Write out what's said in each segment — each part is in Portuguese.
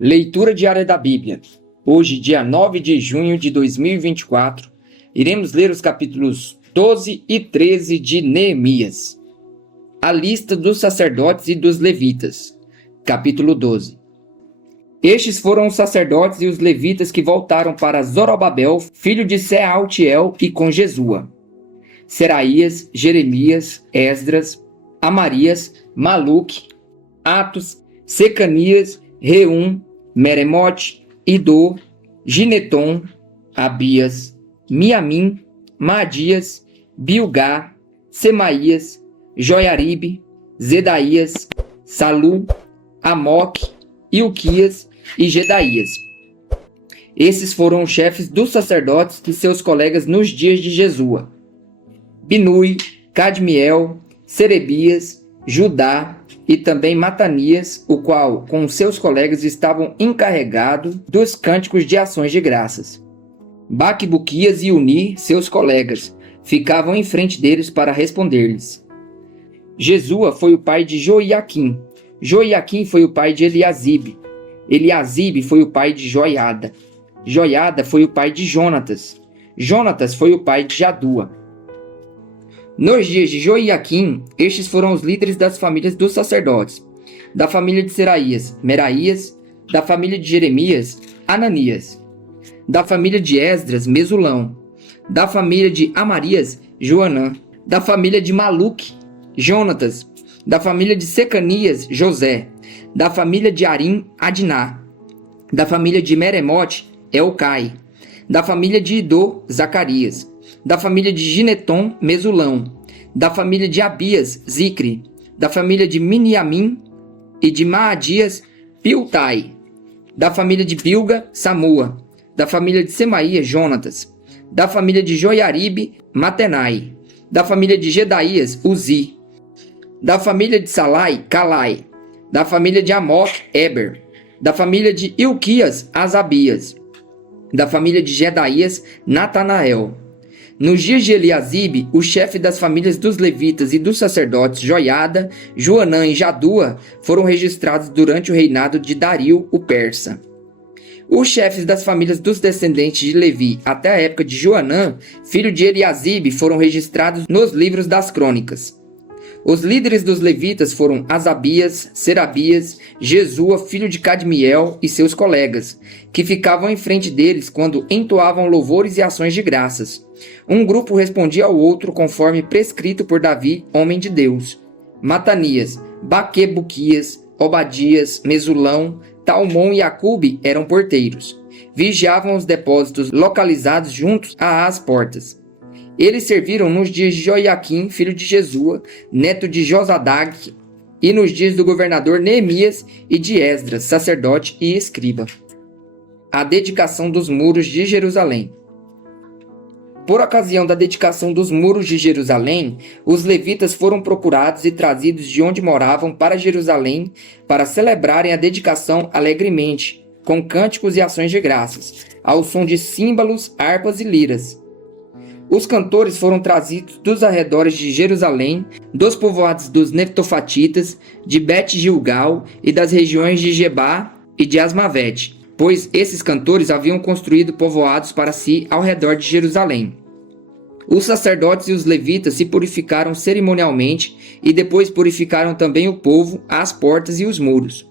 Leitura diária da Bíblia. Hoje, dia 9 de junho de 2024, iremos ler os capítulos 12 e 13 de Neemias. A lista dos sacerdotes e dos levitas. Capítulo 12. Estes foram os sacerdotes e os levitas que voltaram para Zorobabel, filho de Sealtiel, e com Jesua: Seraías, Jeremias, Esdras, Amarias, Maluque, Atos, Secanias, Reum, Meremote, Idô, Gineton, Abias, Miamim, Maadias, Bilgá, Semaías, Joiaribe, Zedaías, Salu, Amoque, Ilquias e Gedaías. Esses foram os chefes dos sacerdotes e seus colegas nos dias de Jesua: Binui, Cadmiel, Serebias, Judá e também Matanias, o qual, com seus colegas, estavam encarregados dos cânticos de ações de graças. Baquibuquias e Uni, seus colegas, ficavam em frente deles para responder-lhes. Jesua foi o pai de Joiaquim. Joiaquim foi o pai de Eliasibe. Eliasibe foi o pai de Joiada. Joiada foi o pai de Jonatas. Jonatas foi o pai de Jadua. Nos dias de Joiaquim, estes foram os líderes das famílias dos sacerdotes: da família de Seraías, Meraías; da família de Jeremias, Ananias; da família de Esdras, Mesulão; da família de Amarias, Joanã; da família de Maluque, Jonatas; da família de Secanias, José; da família de Arim, Adiná; da família de Meremote, Elcai; da família de Idô, Zacarias; da família de Gineton, Mesulão; da família de Abias, Zicre; da família de Miniamim e de Maadias, Piltai; da família de Bilga, Samua; da família de Semaías, Jonatas; da família de Joiaribe, Matenai; da família de Gedaías, Uzi; da família de Salai, Calai; da família de Amoque, Eber; da família de Ilquias, Asabias; da família de Gedaías, Natanael. Nos dias de Eliasibe, o chefe das famílias dos levitas e dos sacerdotes Joiada, Joanã e Jadua foram registrados durante o reinado de Dario, o persa. Os chefes das famílias dos descendentes de Levi até a época de Joanã, filho de Eliasibe, foram registrados nos livros das crônicas. Os líderes dos levitas foram Asabias, Serabias, Jesua, filho de Cadmiel, e seus colegas, que ficavam em frente deles quando entoavam louvores e ações de graças. Um grupo respondia ao outro conforme prescrito por Davi, homem de Deus. Matanias, Baquebuquias, Obadias, Mesulão, Talmon e Acube eram porteiros. Vigiavam os depósitos localizados juntos às portas. Eles serviram nos dias de Joiaquim, filho de Jesua, neto de Josadag, e nos dias do governador Neemias e de Esdras, sacerdote e escriba. A dedicação dos muros de Jerusalém. Por ocasião da dedicação dos muros de Jerusalém, os levitas foram procurados e trazidos de onde moravam para Jerusalém para celebrarem a dedicação alegremente, com cânticos e ações de graças, ao som de símbolos, harpas e liras. Os cantores foram trazidos dos arredores de Jerusalém, dos povoados dos Netofatitas, de Bet-Gilgal e das regiões de Gebá e de Asmavete, pois esses cantores haviam construído povoados para si ao redor de Jerusalém. Os sacerdotes e os levitas se purificaram cerimonialmente e depois purificaram também o povo, as portas e os muros.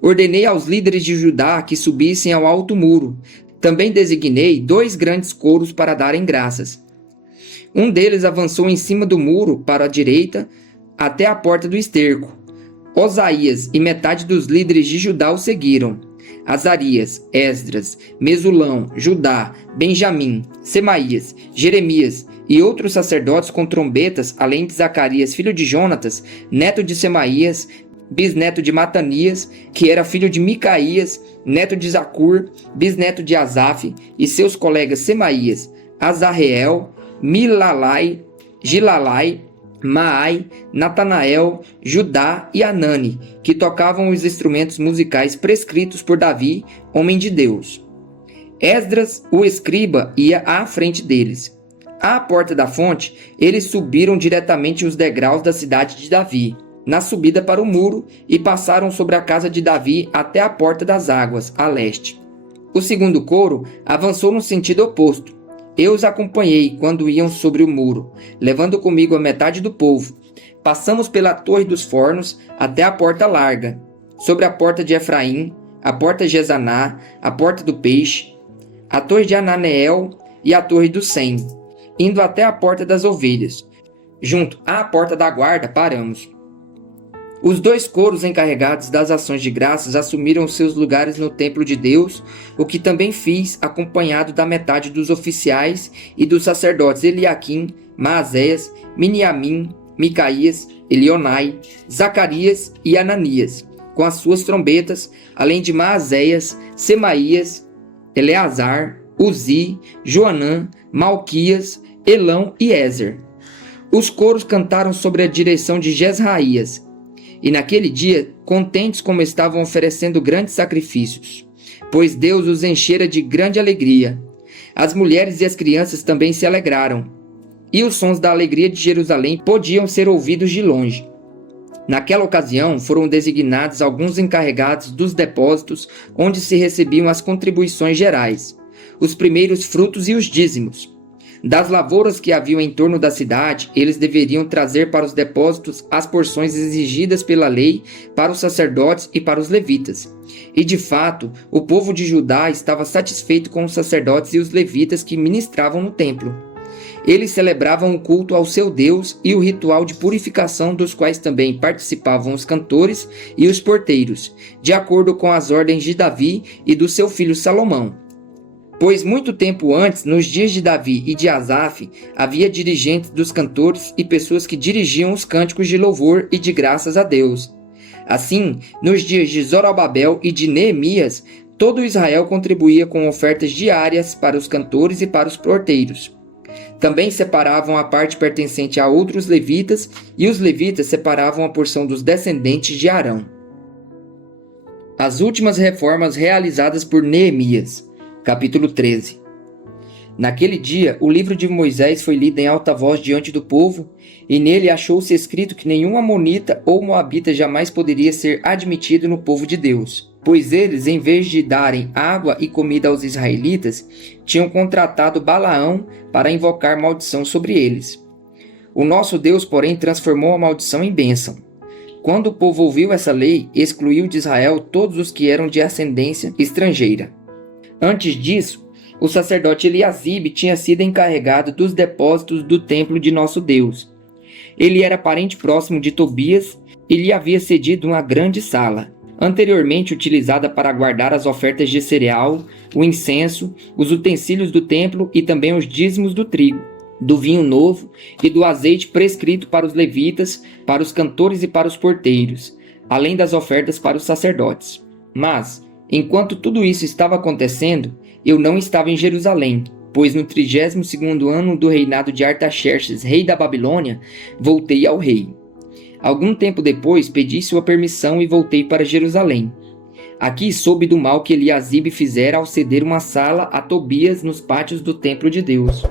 Ordenei aos líderes de Judá que subissem ao alto muro. Também designei 2 grandes coros para darem graças. Um deles avançou em cima do muro para a direita até a porta do esterco. Osaías e metade dos líderes de Judá o seguiram. Azarias, Esdras, Mesulão, Judá, Benjamim, Semaías, Jeremias e outros sacerdotes com trombetas, além de Zacarias, filho de Jonatas, neto de Semaías, bisneto de Matanias, que era filho de Micaías, neto de Zacur, bisneto de Asaf, e seus colegas Semaías, Azarreel, Milalai, Gilalai, Maai, Natanael, Judá e Anani, que tocavam os instrumentos musicais prescritos por Davi, homem de Deus. Esdras, o escriba, ia à frente deles. À porta da fonte, eles subiram diretamente os degraus da cidade de Davi. na subida para o muro e passaram sobre a casa de Davi até a porta das águas, a leste. O segundo coro avançou no sentido oposto. Eu os acompanhei quando iam sobre o muro, levando comigo a metade do povo. Passamos pela Torre dos Fornos até a Porta Larga, sobre a Porta de Efraim, a Porta de Gesaná, a Porta do Peixe, a Torre de Ananeel e a Torre do Sem, indo até a Porta das Ovelhas. Junto à Porta da Guarda paramos. Os dois coros encarregados das ações de graças assumiram seus lugares no templo de Deus, o que também fiz, acompanhado da metade dos oficiais e dos sacerdotes Eliaquim, Maazéias, Miniamim, Micaías, Elionai, Zacarias e Ananias, com as suas trombetas, além de Maazéias, Semaías, Eleazar, Uzi, Joanã, Malquias, Elão e Ézer. Os coros cantaram sobre a direção de Jezraías, e naquele dia, contentes como estavam oferecendo grandes sacrifícios, pois Deus os enchera de grande alegria. As mulheres e as crianças também se alegraram, e os sons da alegria de Jerusalém podiam ser ouvidos de longe. Naquela ocasião, foram designados alguns encarregados dos depósitos onde se recebiam as contribuições gerais, os primeiros frutos e os dízimos. Das lavouras que haviam em torno da cidade, eles deveriam trazer para os depósitos as porções exigidas pela lei para os sacerdotes e para os levitas. E de fato, o povo de Judá estava satisfeito com os sacerdotes e os levitas que ministravam no templo. Eles celebravam o culto ao seu Deus e o ritual de purificação, dos quais também participavam os cantores e os porteiros, de acordo com as ordens de Davi e do seu filho Salomão. Pois muito tempo antes, nos dias de Davi e de Asaf, havia dirigentes dos cantores e pessoas que dirigiam os cânticos de louvor e de graças a Deus. Assim, nos dias de Zorobabel e de Neemias, todo Israel contribuía com ofertas diárias para os cantores e para os porteiros. Também separavam a parte pertencente a outros levitas, e os levitas separavam a porção dos descendentes de Arão. As últimas reformas realizadas por Neemias. Capítulo 13. Naquele dia, o livro de Moisés foi lido em alta voz diante do povo, e nele achou-se escrito que nenhum amonita ou moabita jamais poderia ser admitido no povo de Deus, pois eles, em vez de darem água e comida aos israelitas, tinham contratado Balaão para invocar maldição sobre eles. O nosso Deus, porém, transformou a maldição em bênção. Quando o povo ouviu essa lei, excluiu de Israel todos os que eram de ascendência estrangeira. Antes disso, o sacerdote Eliasibe tinha sido encarregado dos depósitos do templo de nosso Deus. Ele era parente próximo de Tobias e lhe havia cedido uma grande sala, anteriormente utilizada para guardar as ofertas de cereal, o incenso, os utensílios do templo e também os dízimos do trigo, do vinho novo e do azeite prescrito para os levitas, para os cantores e para os porteiros, além das ofertas para os sacerdotes. Mas, enquanto tudo isso estava acontecendo, eu não estava em Jerusalém, pois no 32º ano do reinado de Artaxerxes, rei da Babilônia, voltei ao rei. Algum tempo depois, pedi sua permissão e voltei para Jerusalém. Aqui soube do mal que Eliasibe fizera ao ceder uma sala a Tobias nos pátios do templo de Deus.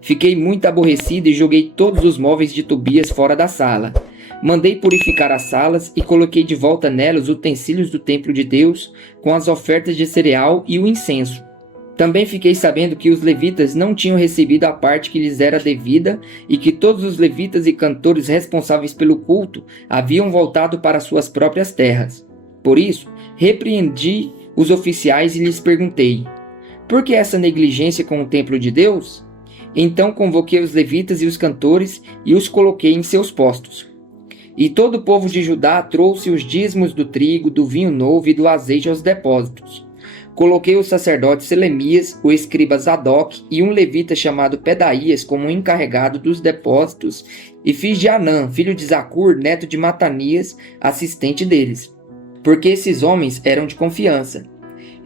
Fiquei muito aborrecido e joguei todos os móveis de Tobias fora da sala. Mandei purificar as salas e coloquei de volta nelas os utensílios do templo de Deus, com as ofertas de cereal e o incenso. Também fiquei sabendo que os levitas não tinham recebido a parte que lhes era devida e que todos os levitas e cantores responsáveis pelo culto haviam voltado para suas próprias terras. Por isso, repreendi os oficiais e lhes perguntei: por que essa negligência com o templo de Deus? Então convoquei os levitas e os cantores e os coloquei em seus postos. E todo o povo de Judá trouxe os dízimos do trigo, do vinho novo e do azeite aos depósitos. Coloquei o sacerdote Selemias, o escriba Zadok e um levita chamado Pedaías como encarregado dos depósitos, e fiz de Anã, filho de Zacur, neto de Matanias, assistente deles, porque esses homens eram de confiança.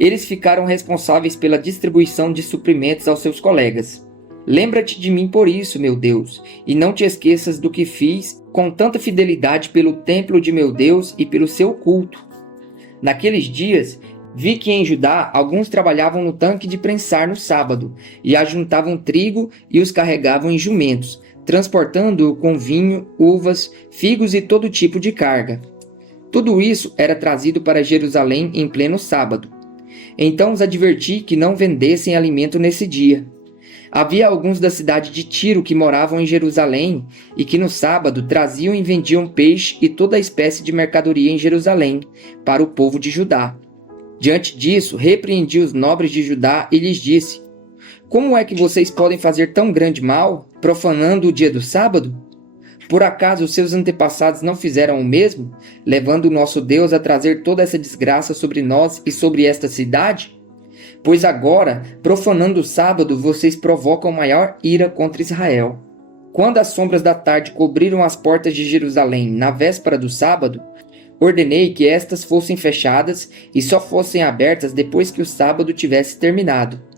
Eles ficaram responsáveis pela distribuição de suprimentos aos seus colegas. Lembra-te de mim por isso, meu Deus, e não te esqueças do que fiz com tanta fidelidade pelo templo de meu Deus e pelo seu culto. Naqueles dias, vi que em Judá alguns trabalhavam no tanque de prensar no sábado, e ajuntavam trigo e os carregavam em jumentos, transportando-o com vinho, uvas, figos e todo tipo de carga. Tudo isso era trazido para Jerusalém em pleno sábado. Então os adverti que não vendessem alimento nesse dia. Havia alguns da cidade de Tiro que moravam em Jerusalém e que no sábado traziam e vendiam peixe e toda espécie de mercadoria em Jerusalém para o povo de Judá. Diante disso, repreendi os nobres de Judá e lhes disse: como é que vocês podem fazer tão grande mal, profanando o dia do sábado? Por acaso os seus antepassados não fizeram o mesmo, levando o nosso Deus a trazer toda essa desgraça sobre nós e sobre esta cidade? Pois agora, profanando o sábado, vocês provocam maior ira contra Israel. Quando as sombras da tarde cobriram as portas de Jerusalém na véspera do sábado, ordenei que estas fossem fechadas e só fossem abertas depois que o sábado tivesse terminado.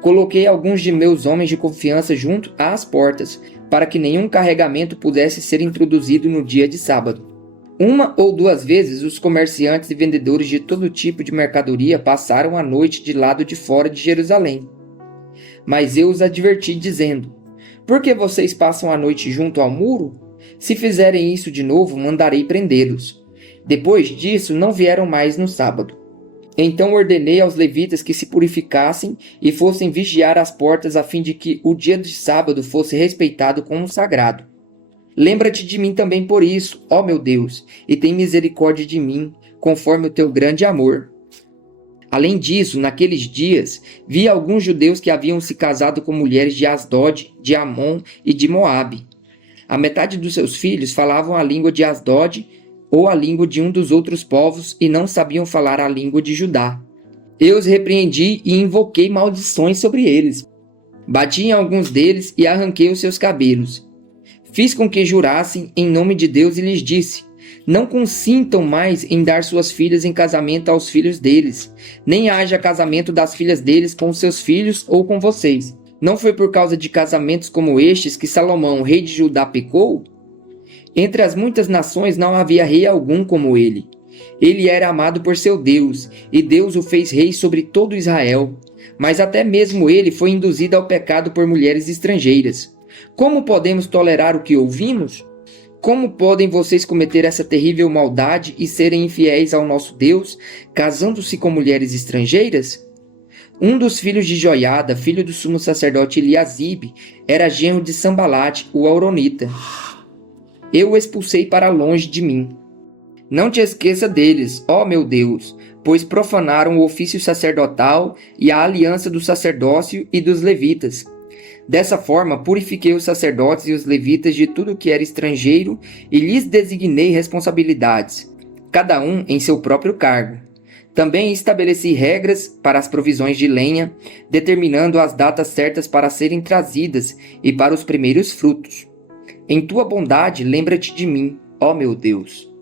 Coloquei alguns de meus homens de confiança junto às portas, para que nenhum carregamento pudesse ser introduzido no dia de sábado. Uma ou duas vezes os comerciantes e vendedores de todo tipo de mercadoria passaram a noite de lado de fora de Jerusalém. Mas eu os adverti, dizendo: por que vocês passam a noite junto ao muro? Se fizerem isso de novo, mandarei prendê-los. Depois disso, não vieram mais no sábado. Então ordenei aos levitas que se purificassem e fossem vigiar as portas a fim de que o dia de sábado fosse respeitado como sagrado. Lembra-te de mim também por isso, ó meu Deus, e tem misericórdia de mim, conforme o teu grande amor. Além disso, naqueles dias, vi alguns judeus que haviam se casado com mulheres de Asdod, de Amon e de Moabe. A metade dos seus filhos falavam a língua de Asdod ou a língua de um dos outros povos e não sabiam falar a língua de Judá. Eu os repreendi e invoquei maldições sobre eles. Bati em alguns deles e arranquei os seus cabelos. Fiz com que jurassem em nome de Deus e lhes disse: não consintam mais em dar suas filhas em casamento aos filhos deles, nem haja casamento das filhas deles com seus filhos ou com vocês. Não foi por causa de casamentos como estes que Salomão, rei de Judá, pecou? Entre as muitas nações não havia rei algum como ele. Ele era amado por seu Deus, e Deus o fez rei sobre todo Israel. Mas até mesmo ele foi induzido ao pecado por mulheres estrangeiras. Como podemos tolerar o que ouvimos? Como podem vocês cometer essa terrível maldade e serem infiéis ao nosso Deus, casando-se com mulheres estrangeiras? Um dos filhos de Joiada, filho do sumo sacerdote Eliasibe, era genro de Sambalate, o Auronita. Eu o expulsei para longe de mim. Não te esqueça deles, ó meu Deus, pois profanaram o ofício sacerdotal e a aliança do sacerdócio e dos levitas. Dessa forma, purifiquei os sacerdotes e os levitas de tudo que era estrangeiro e lhes designei responsabilidades, cada um em seu próprio cargo. Também estabeleci regras para as provisões de lenha, determinando as datas certas para serem trazidas e para os primeiros frutos. Em tua bondade, lembra-te de mim, ó meu Deus.